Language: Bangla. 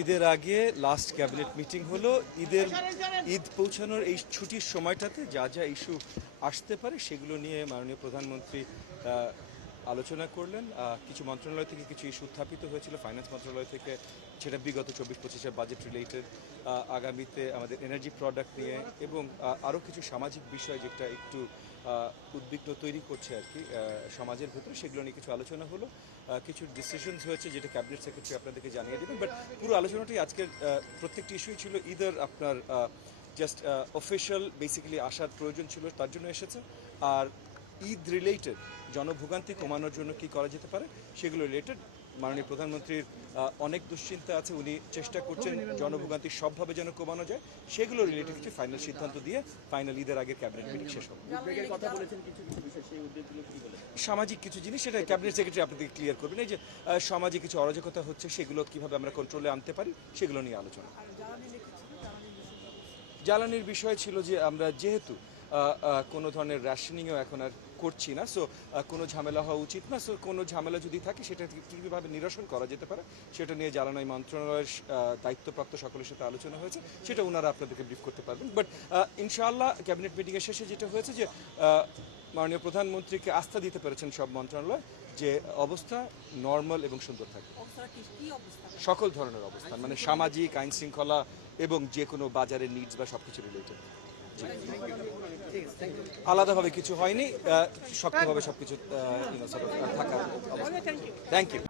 ঈদের আগে লাস্ট ক্যাবিনেট মিটিং হলো। ঈদ পৌঁছানোর এই ছুটির সময়টাতে যা যা ইস্যু আসতে পারে সেগুলো নিয়ে মাননীয় প্রধানমন্ত্রী আলোচনা করলেন। কিছু মন্ত্রণালয় থেকে কিছু ইস্যু উত্থাপিত হয়েছিল, ফাইন্যান্স মন্ত্রণালয় থেকে, সেটা বিগত 24-25-এর বাজেট রিলেটেড, আগামীতে আমাদের এনার্জি প্রোডাক্ট নিয়ে এবং আরও কিছু সামাজিক বিষয় যেটা একটু উদ্বিগ্ন তৈরি করছে আর কি সমাজের ভেতরে, সেগুলো নিয়ে কিছু আলোচনা হলো। কিছু ডিসিশনস হয়েছে যেটা ক্যাবিনেট সেক্রেটারি আপনাদেরকে জানিয়ে দেবেন। বাট পুরো আলোচনাটাই আজকের প্রত্যেকটি ইস্যুই ছিল ইদার আপনার জাস্ট অফিশিয়াল বেসিক্যালি আসার প্রয়োজন ছিল, তার জন্য এসেছে। আর ঈদ রিলেটেড জনভোগান্তি কমানোর জন্য কি করা যেতে পারে সেগুলো রিলেটেড মাননীয় প্রধানমন্ত্রীর অনেক দুশ্চিন্তা আছে। উনি চেষ্টা করছেন জনভোগান্তি সবভাবে যেন কমানো যায়, সেগুলো রিলেটেড কিছু ফাইনাল সিদ্ধান্ত দিয়ে ফাইনাল ঈদের আগে ক্যাবিনেট মিটিং শেষ হবে। সামাজিক কিছু জিনিস সেটা ক্যাবিনেট সেক্রেটারি আপনাদেরকে ক্লিয়ার করবেন। এই যে সমাজে কিছু অরাজকতা হচ্ছে সেগুলো কিভাবে আমরা কন্ট্রোলে আনতে পারি সেগুলো নিয়ে আলোচনা। জ্বালানির বিষয় ছিল যে আমরা যেহেতু কোনো ধরনের রেশনিংও এখন আর করছি না, সো কোনো ঝামেলা হওয়া উচিত না। সো কোনো ঝামেলা যদি থাকে সেটা কীভাবে নিরসন করা যেতে পারে সেটা নিয়ে জ্বালানি মন্ত্রণালয়ের দায়িত্বপ্রাপ্ত সকলের সাথে আলোচনা হয়েছে, সেটা ওনারা আপনাদেরকে ব্রিফ করতে পারবেন। বাট ইনশাআল্লাহ ক্যাবিনেট মিটিংয়ের শেষে যেটা হয়েছে যে মাননীয় প্রধানমন্ত্রীকে আস্থা দিতে পেরেছেন সব মন্ত্রণালয় যে অবস্থা নর্মাল এবং সুন্দর থাকে। সকল ধরনের অবস্থান, মানে সামাজিক, আইন শৃঙ্খলা এবং যে কোনো বাজারের নিডস বা সব কিছু রিলেটেড। আলাদাভাবে কিছু হয়নি, শক্তভাবে সব কিছু থাকার অবস্থা। Thank you.